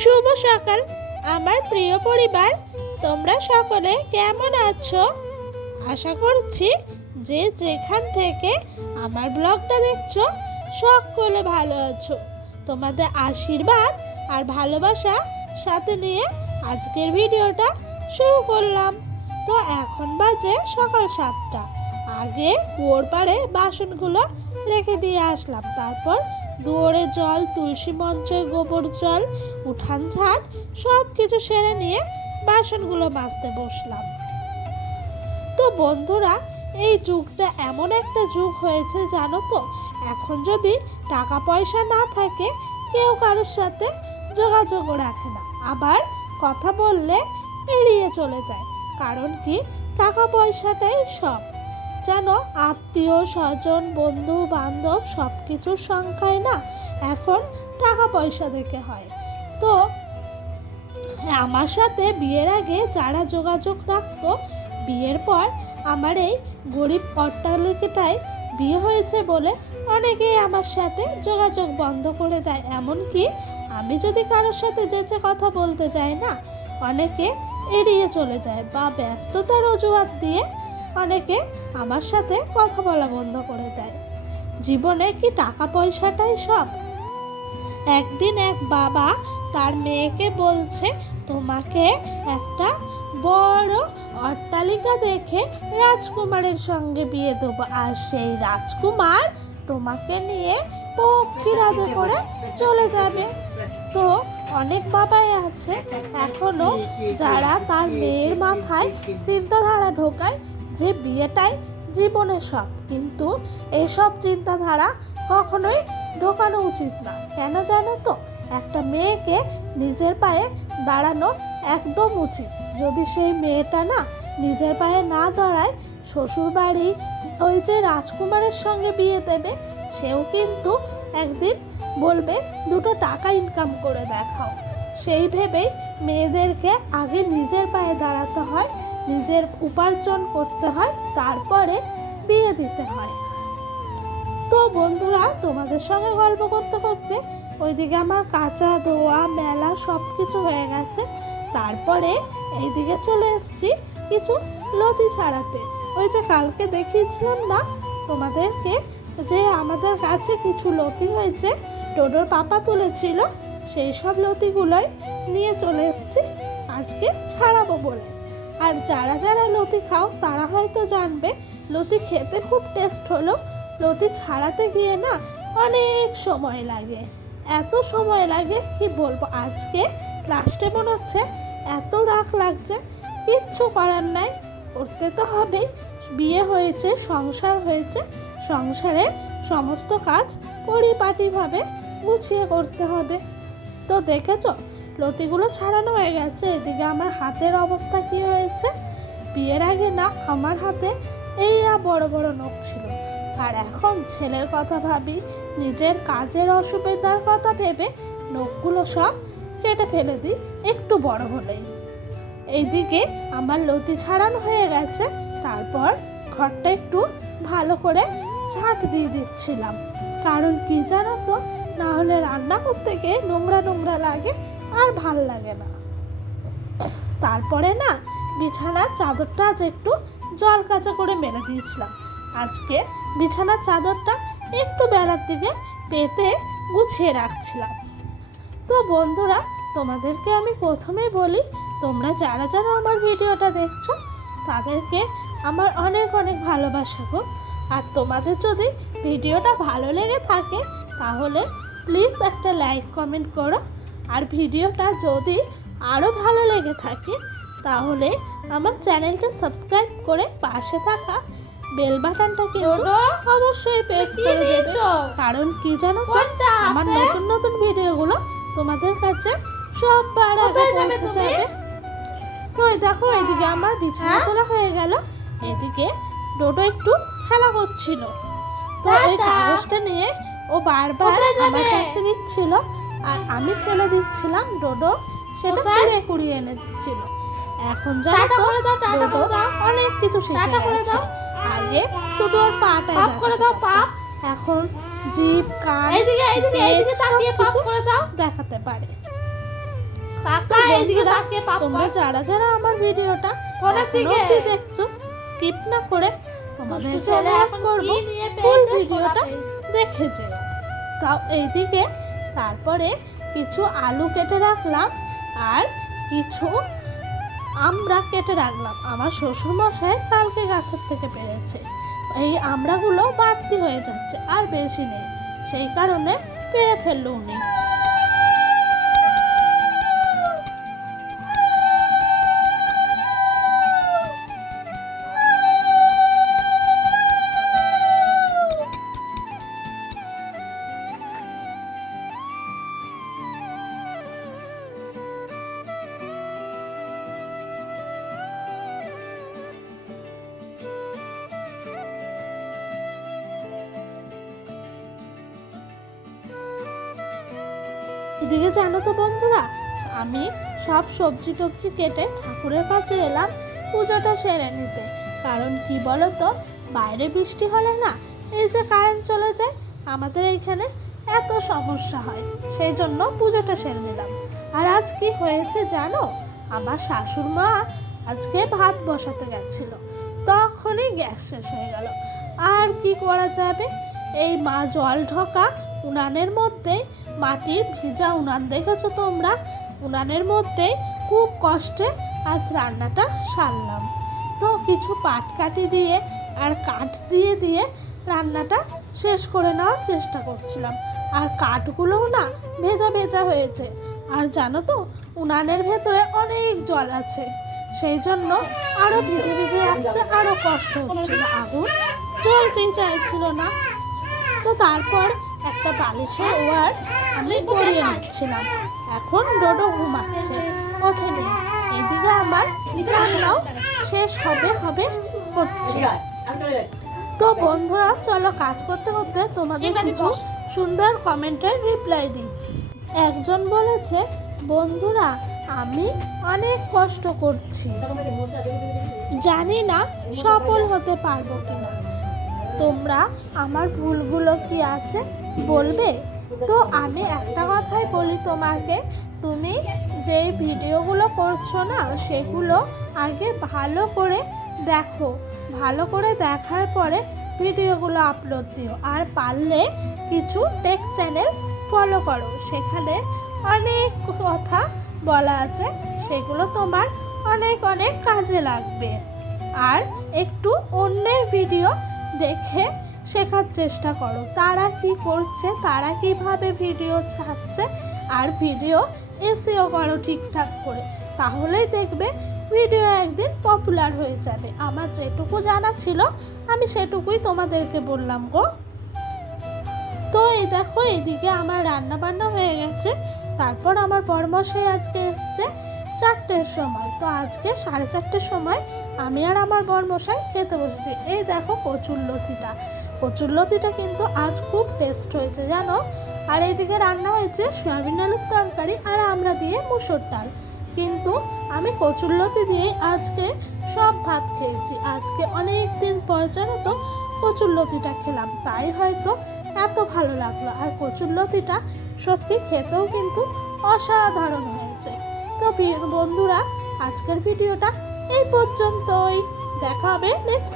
শুভ সকাল আমার প্রিয় পরিবার, তোমরা সকলে কেমন আছো? আশা করছি যে যেখান থেকে আমার ব্লগটা দেখছো সকলে ভালো আছো। তোমাদের আশীর্বাদ আর ভালোবাসা সাথে নিয়ে আজকের ভিডিওটা শুরু করলাম। তো এখন বাজে সকাল 7টা। আগে কুয়োর পাড়ে বাসনগুলো রেখে দিয়ে আসলাম, তারপর দুয়ারে জল, তুলসী মঞ্চে গোবর জল, উঠান ঝাড় সব কিছু সেরে নিয়ে বাসনগুলো মাজতে বসলাম। তো বন্ধুরা, এই যুগটা এমন একটা যুগ হয়েছে জানো তো, এখন যদি টাকা পয়সা না থাকে কেউ কারোর সাথে যোগাযোগও রাখে না, আবার কথা বললে এড়িয়ে চলে যায়। কারণ কি, টাকা পয়সাটাই সব। যেন আত্মীয় স্বজন বন্ধু বান্ধব সব কিছুর সংখ্যায় না এখন টাকা পয়সা দেখে হয়। তো আমার সাথে বিয়ের আগে যারা যোগাযোগ রাখতো, বিয়ের পর আমার এই গরিব অট্টালিকাটায় বিয়ে হয়েছে বলে অনেকেই আমার সাথে যোগাযোগ বন্ধ করে দেয়। এমনকি আমি যদি কারোর সাথে যেচে কথা বলতে যাই না, অনেকে এড়িয়ে চলে যায় বা ব্যস্ততার অজুহাত দিয়ে অনেকে আমার সাথে কথা বলা বন্ধ করে দেয়। জীবনে কি টাকা পয়সাটাই সব? একদিন এক বাবা তার মেয়েকে বলছে, তোমাকে একটা বড় অট্টালিকা দেখে রাজকুমারের সঙ্গে বিয়ে দেবো, আর সেই রাজকুমার তোমাকে নিয়ে পক্ষীরাজে করে চলে যাবে। তো অনেক বাবাই আছে এখনো যারা তার মেয়ের মাথায় চিন্তাধারা ঢোকায় যে বিয়েটাই জীবনে সব, কিন্তু এসব চিন্তাধারা কখনোই ঢোকানো উচিত না। কেন জানো তো, একটা মেয়েকে নিজের পায়ে দাঁড়ানো একদম উচিত। যদি সেই মেয়েটা না নিজের পায়ে না দাঁড়ায়, শ্বশুরবাড়ি ওই যে রাজকুমারের সঙ্গে বিয়ে দেবে, সেও কিন্তু একদিন বলবে দুটো টাকা ইনকাম করে দেখাও। সেই ভেবেই মেয়েদেরকে আগে নিজের পায়ে দাঁড়াতে হয়, নিজের উপার্জন করতে হয়, তারপরে বিয়ে দিতে হয়। তো বন্ধুরা, তোমাদের সঙ্গে গল্প করতে করতে ওইদিকে আমার কাঁচা ধোয়া মেলা সব কিছু হয়ে গেছে। তারপরে এইদিকে চলে এসেছি কিছু লতি ছাড়াতে। ওই যে কালকে দেখিয়েছিলাম না তোমাদেরকে যে আমাদের কাছে কিছু লতি হয়েছে, ডোডোর পাপা তুলেছিল, সেই সব লতিগুলোই নিয়ে চলে এসেছি আজকে ছাড়াবো বলে। আর যারা যারা লতি খাও তারা হয়তো জানবে, লতি খেতে খুব টেস্ট হলো, লতি ছাড়াতে গিয়ে না অনেক সময় লাগে। এত সময় লাগে কি বলবো। আজকে লাস্টে মনে হচ্ছে এত রাগ লাগছে, কিচ্ছু করার নাই, করতে তো হবে। বিয়ে হয়েছে, সংসার হয়েছে, সংসারের সমস্ত কাজ পরিপাটিভাবে গুছিয়ে করতে হবে। তো দেখেছ, লতিগুলো ছাড়ানো হয়ে গেছে। এদিকে আমার হাতের অবস্থা কি হয়েছে। বিয়ের আগে না আমার হাতে এই বড় বড় নখ ছিল, আর এখন ছেলের কথা ভাবি, নিজের কাজের অসুবিধার কথা ভেবে নখগুলো সব কেটে ফেলে দিই একটু বড় হলেই। এইদিকে আমার লতি ছাড়ানো হয়ে গেছে, তারপর ঘরটা একটু ভালো করে ঝাঁট দিয়ে দিচ্ছিলাম। কারণ কি জানো তো, না হলে রান্না করতে গিয়ে নোংরা নোংরা লাগে আর ভাল লাগে না। তারপরে না বিছানার চাদরটা আজ একটু জল কাঁচা করে মেলে দিয়েছিলাম। আজকে বিছানার চাদরটা একটু বেলার দিকে পেতে গুছিয়ে রাখছিলাম। তো বন্ধুরা, তোমাদেরকে আমি প্রথমেই বলি, তোমরা যারা যারা আমার ভিডিওটা দেখছো তাদেরকে আমার অনেক অনেক ভালোবাসা গো। আর তোমাদের যদি ভিডিওটা ভালো লেগে থাকে তাহলে প্লিজ একটা লাইক কমেন্ট করো। আর ভিডিওটা যদি আরও ভালো লেগে থাকে তাহলে আমার চ্যানেলটা সাবস্ক্রাইব করে পাশে থাকা বেল বাটনটা কিন্তু অবশ্যই প্রেস করে দিও। কারণ কি জানো তো, আমার নতুন নতুন ভিডিওগুলো তোমাদের কাছে সবার আগে পৌঁছে যাবে। তো দেখো, এদিকে আমার বিছানা তোলা হয়ে গেল, এদিকে ডোডো একটু খেলা করছিল। তো ওই কাগজটা নিয়ে ও বারবার আমার কাছে দিচ্ছিল, আর আমি ফেলে দিচ্ছিলাম, ডোডো সেটা কুড়িয়ে কুড়িয়ে এনে দিচ্ছিল। এখন জানো তো, ডোডো অনেক কিছু শিখে গেছে। আগে শুধু ওর পাটা করে দাও, পাপ, এখন জিভ কান এইদিকে তাকিয়ে পাপ করে দাও দেখাতে পারে। তোমরা যারা যারা আমার ভিডিওটা ফোনের দিকে দেখছো স্কিপ না করে তোমাদের ছেলে এখন করবো ফুল ভিডিওটা দেখে যেও। তাও এইদিকে তারপরে কিছু আলু কেটে রাখলাম আর কিছু আমড়া কেটে রাখলাম। আমার শ্বশুরমশাই কালকে গাছের থেকে পেরেছে, এই আমড়াগুলো বাড়তি হয়ে যাচ্ছে আর বেশি নেই, সেই কারণে পেরে ফেললো উনি। এদিকে জানো তো বন্ধুরা, আমি সব সবজি টবজি কেটে ঠাকুরের কাছে এলাম পুজোটা সেরে নিতে। কারণ কি বলো তো, বাইরে বৃষ্টি হলে না এই যে কারেন্ট চলে যায়, আমাদের এইখানে এত সমস্যা হয়, সেই জন্য পুজোটা সেরে নিলাম। আর আজ কি হয়েছে জানো, আমার শাশুড় মা আজকে ভাত বসাতে গেছিল, তখনই গ্যাস শেষ হয়ে গেল। আর কি করা যাবে, এই মা জল ঢোকা উনানের মধ্যে, মাটির ভিজা উনান দেখেছো তোমরা, উনানের মধ্যে খুব কষ্টে আজ রান্নাটা সারলাম। তো কিছু পাটকাঠি দিয়ে আর কাঠ দিয়ে দিয়ে রান্নাটা শেষ করে নেওয়ার চেষ্টা করছিলাম। আর কাঠগুলোও না ভেজা ভেজা হয়েছে, আর জানো তো উনানের ভেতরে অনেক জল আছে, সেই জন্য আরও ভিজে ভিজে যাচ্ছে, আরও কষ্ট হচ্ছিল, আগুন জ্বলতেই চাইছিল না। তো তারপর একটা বালিশের ওয়ার আমি গড়িয়ে নিচ্ছিলাম। এখন ডোডো ঘুমাচ্ছে, ওঠেনি। এদিকে আমার রান্নাও শেষ হবে হচ্ছে। তো বন্ধুরা চলো কাজ করতে করতে তোমাদের কিছু সুন্দর কমেন্টের রিপ্লাই দিই। একজন বলেছে, বন্ধুরা আমি অনেক কষ্ট করছি, জানি না সফল হতে পারবো কিনা, তোমরা আমার ভুলগুলো কি আছে বলবে। তো আমি একটা কথাই বলি তোমাকে, তুমি যেই ভিডিওগুলো করছো না সেগুলো আগে ভালো করে দেখো, ভালো করে দেখার পরে ভিডিওগুলো আপলোড দিও। আর পারলে কিছু টেক চ্যানেল ফলো করো, সেখানে অনেক কথা বলা আছে, সেগুলো তোমার অনেক অনেক কাজে লাগবে। আর একটু অন্যের ভিডিও দেখে শেখার চেষ্টা করো, তারা কি করছে, তারা কিভাবে ভিডিও ছাড়ছে, আর ভিডিও এসিও করো ঠিকঠাক করে, তাহলেই দেখবে ভিডিও একদিন পপুলার হয়ে যাবে। আমার যেটুকু জানা ছিল আমি সেটুকুই তোমাদেরকে বললাম গো। তো এই দেখো এদিকে আমার রান্না বান্না হয়ে গেছে। তারপর আমার বরমশাই আজকে এসছে 4টের সময়, তো আজকে 4:30 সময় আমি আর আমার বরমশাই খেতে বসেছি। এই দেখো কচুরলতিটা কিন্তু আজ খুব টেস্ট হয়েছে জানো। আর এইদিকে রান্না হয়েছে সয়াবিন আলুর তরকারি আর আমরা দিয়ে মুসুর ডাল, কিন্তু আমি কচুরলতি দিয়েই আজকে সব ভাত খেয়েছি। আজকে অনেক দিন পর জানো তো কচুরলতিটা খেলাম, তাই হয়তো এত ভালো লাগলো। আর কচুরলতিটা সত্যি খেতেও কিন্তু অসাধারণ হয়েছে। তো বন্ধুরা আজকের ভিডিওটা এই পর্যন্তই, দেখা হবে নেক্সট